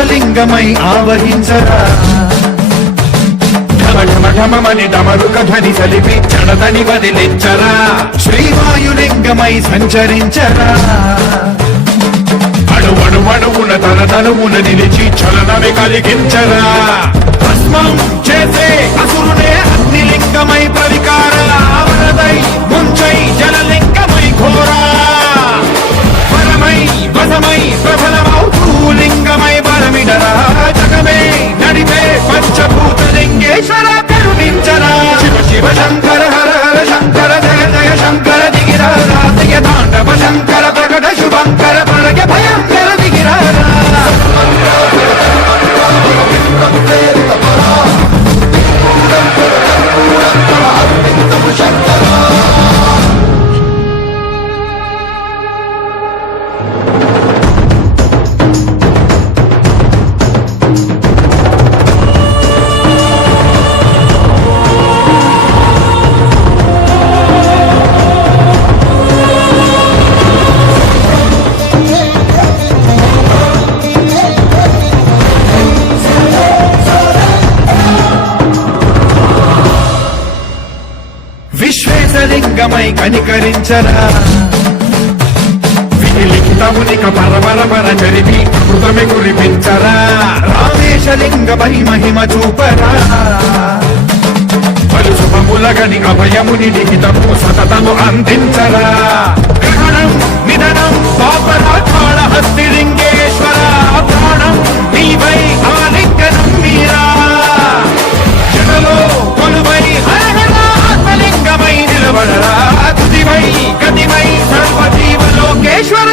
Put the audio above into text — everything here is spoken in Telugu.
ఆకాశలింగమై ఆవహించరా ఢమఢమఢమని డమరుక ధ్వని సలిపి చడదని వదిలించరా శ్రీవాయులింగమై సంచరించరా అణువణువున తన తనువున నిలిచి చలనమే కలిగించరా భస్మం చేసే అసురునే అగ్నిలింగమై ప్రవికార వరదై ముంచై జలలింగమై ఘోరా వరమై వసమై ప్రబలమౌతూ లింగమై బలమిడరా జగమే నడిపే పంచభూతలింగేశ్వర కరుణించరా శివ శివ శంకర హర హర శంకర జయ జయ శంకర దిగిరా రాతయ తాండవ శంకర ప్రకట శుభంకర ప్రళయ భయంకర దిగిరా విశ్వేశలింగమై కనికరించరా విలిఖితమునిక పరపర చరిపి అమృతమి కురిపించరా రామేశలింగమై మహిమ చూపరా పలు శుభములగని అభయముని లిఖితము సతతము అందించరా గ్రహణం నిధనం పాపరాకాళ హస్తిలింగేశ్వర ప్రాణం నీవై ఆలింగనం మీరా జనలో కొలువై ఆత్మలింగమై నిలబడరా తుదివై గతివై సర్వజీవ లోకేశ్వర